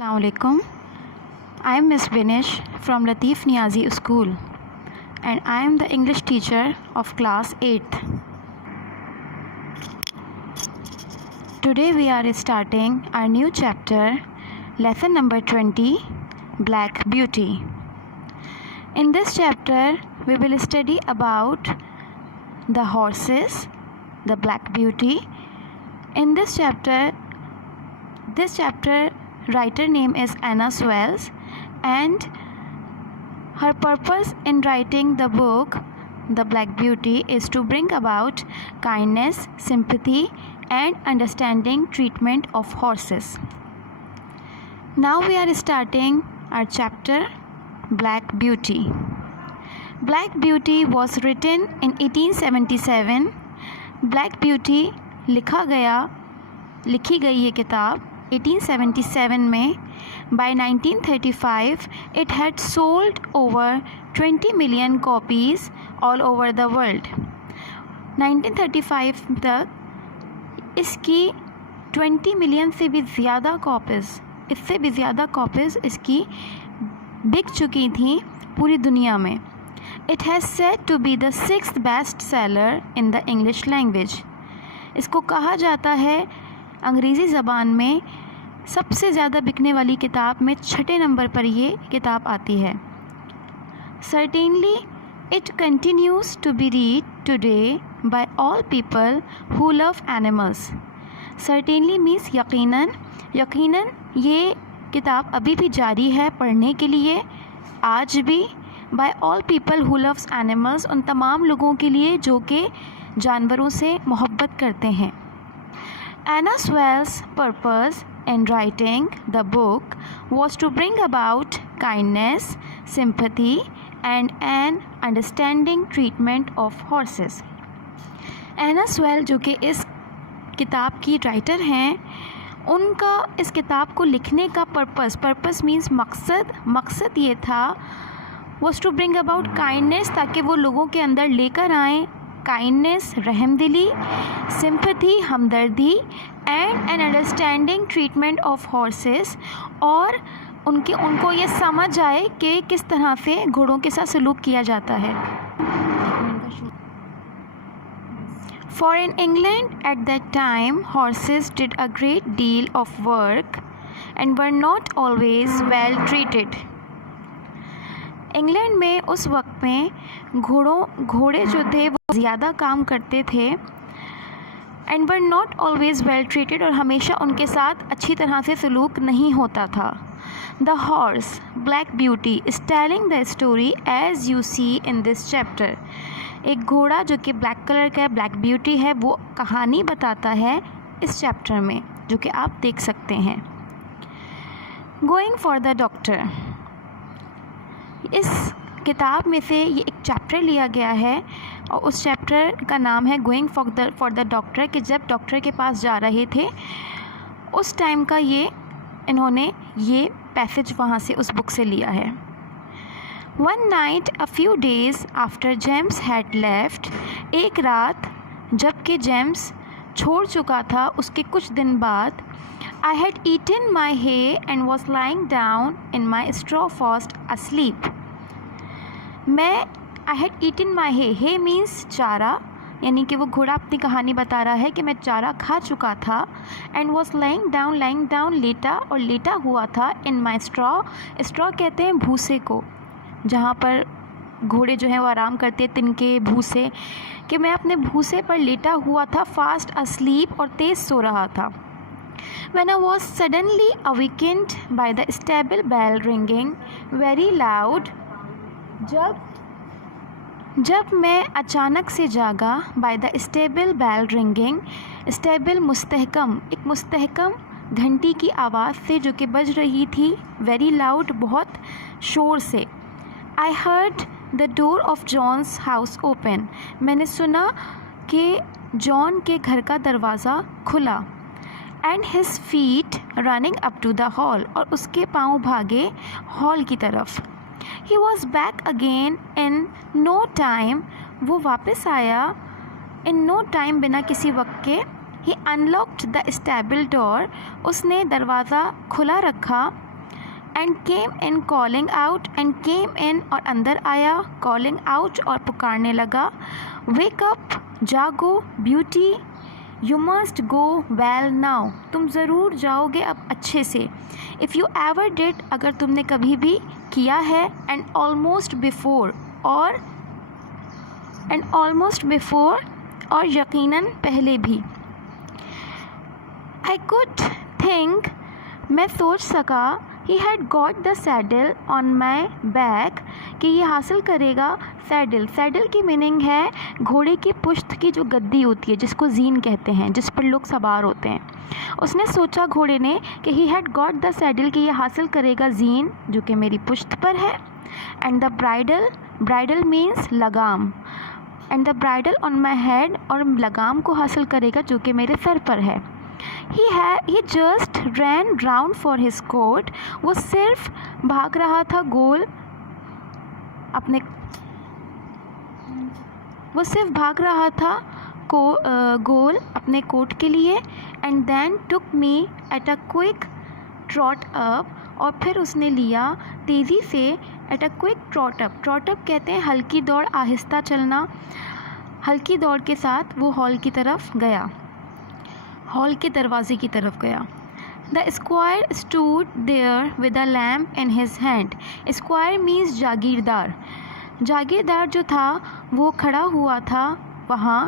Assalamu alaikum. I am Miss Binish from Latif Niazi School and I am the English teacher of class 8th. Today we are starting our new chapter, lesson number 20, Black Beauty. In this chapter we will study about the horses, the Black Beauty. In this chapter writer name is Anna Swells, and her purpose in writing the book The Black Beauty is to bring about kindness, sympathy and understanding treatment of horses. Now we are starting our chapter Black Beauty. Black Beauty was written in 1877. Black Beauty लिखी गई ये किताब 1877 में. By 1935 it had sold over 20 million copies all over the world. 1935 तक इसकी 20 million से भी ज़्यादा कॉपीज़ इसकी बिक चुकी थी पूरी दुनिया में. It has said to be the 6th best seller in the English language. इसको कहा जाता है अंग्रेज़ी ज़बान में सबसे ज़्यादा बिकने वाली किताब में 6 नंबर पर ये किताब आती है. Certainly it continues to be read today by all people who love animals. Certainly means यकीनन ये किताब अभी भी जारी है पढ़ने के लिए आज भी. by all people who loves animals, उन तमाम लोगों के लिए जो कि जानवरों से मोहब्बत करते हैं. Anna Swell's purpose in writing the book was to bring about kindness, sympathy and an understanding treatment of horses. Anna Swell जो कि इस किताब की राइटर हैं, उनका इस किताब को लिखने का पर्पस मीन्स मकसद ये था was to bring about kindness, ताकि वो लोगों के अंदर लेकर आएँ काइंडनेस रहमदिली, सिंपैथी हमदर्दी and an understanding treatment of horses, और उनको ये समझ आए कि किस तरह से घोड़ों के साथ सलूक किया जाता है. For in England at that time horses did a great deal of work and were not always well treated. England में उस वक्त में घोड़े जो थे वो ज़्यादा काम करते थे. And were not always well treated, और हमेशा उनके साथ अच्छी तरह से सलूक नहीं होता था. The horse Black Beauty is telling the story as you see in this chapter. एक घोड़ा जो कि ब्लैक कलर का है, ब्लैक ब्यूटी है, वो कहानी बताता है इस चैप्टर में जो कि आप देख सकते हैं. गोइंग फॉर द डॉक्टर, इस किताब में से ये एक चैप्टर लिया गया है और उस चैप्टर का नाम है गोइंग फॉर द डॉक्टर, कि जब डॉक्टर के पास जा रहे थे उस टाइम का इन्होंने ये पैसेज वहाँ से उस बुक से लिया है. One night a few days after James had left, एक रात जबकि जेम्स छोड़ चुका था उसके कुछ दिन बाद, I had eaten my hay and was lying down in my straw fast asleep. I had eaten my hay. Hay means चारा, यानी कि वो घोड़ा अपनी कहानी बता रहा है कि मैं चारा खा चुका था. and was lying down लेटा हुआ था in my straw. straw कहते हैं भूसे को, जहाँ पर घोड़े जो हैं वो आराम करते हैं, तिनके भूसे, कि मैं अपने भूसे पर लेटा हुआ था fast asleep, और तेज़ सो रहा था. When I was suddenly awakened by the stable bell ringing very loud, जब मैं अचानक से जागा, by the stable bell ringing, stable एक मुस्तहकम घंटी की आवाज़ से जो कि बज रही थी, very loud बहुत शोर से. I heard the door of John's house open, मैंने सुना कि जॉन के घर का दरवाज़ा खुला. And his feet running up to the hall, और उसके पाँव भागे हॉल की तरफ. He was back again in no time, वो वापस आया इन नो टाइम, बिना किसी वक्त के. He unlocked the stable door, उसने दरवाज़ा खुला रखा. And came in calling out, and came in और अंदर आया, कॉलिंग आउट और पुकारने लगा, वेक अप, जागो, beauty, you must go well now, तुम ज़रूर जाओगे अब अच्छे से। इफ़ यू एवर डिड, अगर तुमने कभी भी किया है, एंड ऑलमोस्ट बिफोर और यकीनन पहले भी। आई कुड थिंक, मैं सोच सका, he had got the saddle on my back, कि ये हासिल करेगा सैडल। सैडल की मीनिंग है घोड़े की पुश्त की जो गद्दी होती है, जिसको जीन कहते हैं, जिस पर लोग सवार होते हैं। उसने सोचा घोड़े ने कि he had got the saddle, कि ये हासिल करेगा जीन जो कि मेरी पुश्त पर है। And the bridle, bridle means लगाम, and the bridle on my head, और लगाम को हासिल करेगा जो कि मेरे सर पर है। He just ran round for his coat, वो सिर्फ भाग रहा था गोल अपने कोट के लिए। And then took me at a quick trot up, और फिर उसने लिया तेज़ी से, at a quick trot up, trot up कहते हैं हल्की दौड़, आहिस्ता चलना। हल्की दौड़ के साथ वो हॉल के दरवाजे की तरफ गया। The squire stood there with a lamp in his hand. Squire means जागीरदार। जागीरदार जो था वो खड़ा हुआ था वहाँ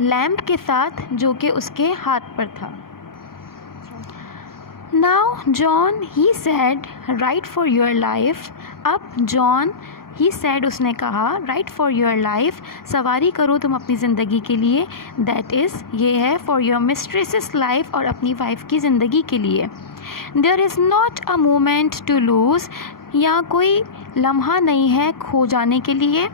लैम्प के साथ, जो कि उसके हाथ पर था। Now John, he sad, right for your life. अब जॉन, ही सैड, उसने कहा, राइट फॉर योर लाइफ, सवारी करो तुम अपनी ज़िंदगी के लिए। दैट इज़, ये है, फॉर योर मिस्ट्रेसेस लाइफ, और अपनी वाइफ की ज़िंदगी के लिए। There is not a moment to lose, यहाँ कोई लम्हा नहीं है खो जाने के लिए।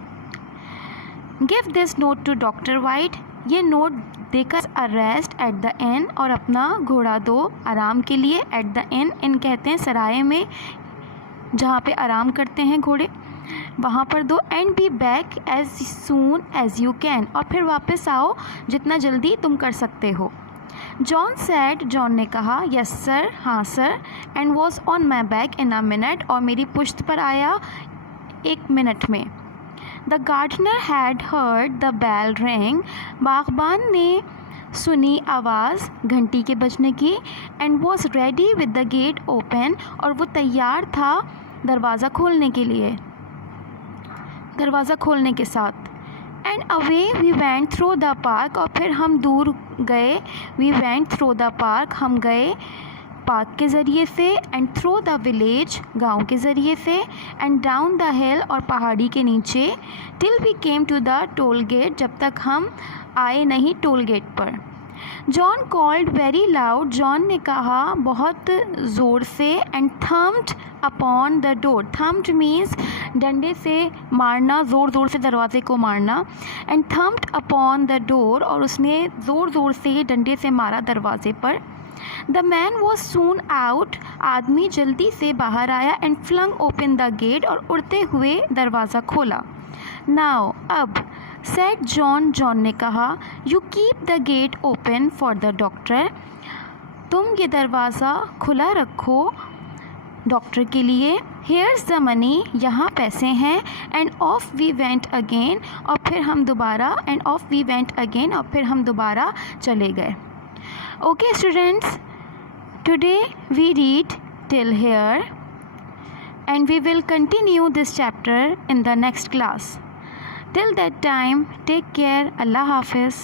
Give this note to doctor White, ये नोट देकर अरेस्ट एट द इन, और अपना घोड़ा दो आराम के लिए। एट द इन, इन कहते हैं सराय में जहाँ पे आराम करते हैं घोड़े, वहाँ पर दो। And be back as soon as you can, और फिर वापस आओ जितना जल्दी तुम कर सकते हो। जॉन सैड, जॉन ने कहा, यस सर, हाँ sir, and was on my back in a minute, और मेरी पुश्त पर आया 1 मिनट में। The gardener had heard the bell ring, बागबान ने सुनी आवाज़ घंटी के बजने की। And was ready with the gate open, और वो तैयार था दरवाज़ा खोलने के साथ। And away we went through the park, और फिर हम दूर गए। We went through the park, हम गए पार्क के ज़रिए से। एंड थ्रू द विलेज, गांव के ज़रिए से। एंड डाउन द हिल, और पहाड़ी के नीचे। Till we came to the toll gate, जब तक हम आए नहीं टोल गेट पर। John called very loud, John ने कहा बहुत ज़ोर से। And thumped upon the door, thumped means डंडे से मारना, ज़ोर ज़ोर से दरवाजे को मारना। And thumped upon the door, और उसने ज़ोर ज़ोर से डंडे से मारा दरवाजे पर। The man was soon out, आदमी जल्दी से बाहर आया। And flung open the gate, और उड़ते हुए दरवाज़ा खोला। नाउ, अब, सेड जॉन, जॉन ने कहा, you keep the gate open for the doctor, तुम ये दरवाज़ा खुला रखो डॉक्टर के लिए। हेयर्स द मनी, यहाँ पैसे हैं। And off we went again, और फिर हम दोबारा चले गए। Okay students, today we read till here, and we will continue this chapter in the next class. Till that time, take care. Allah Hafiz.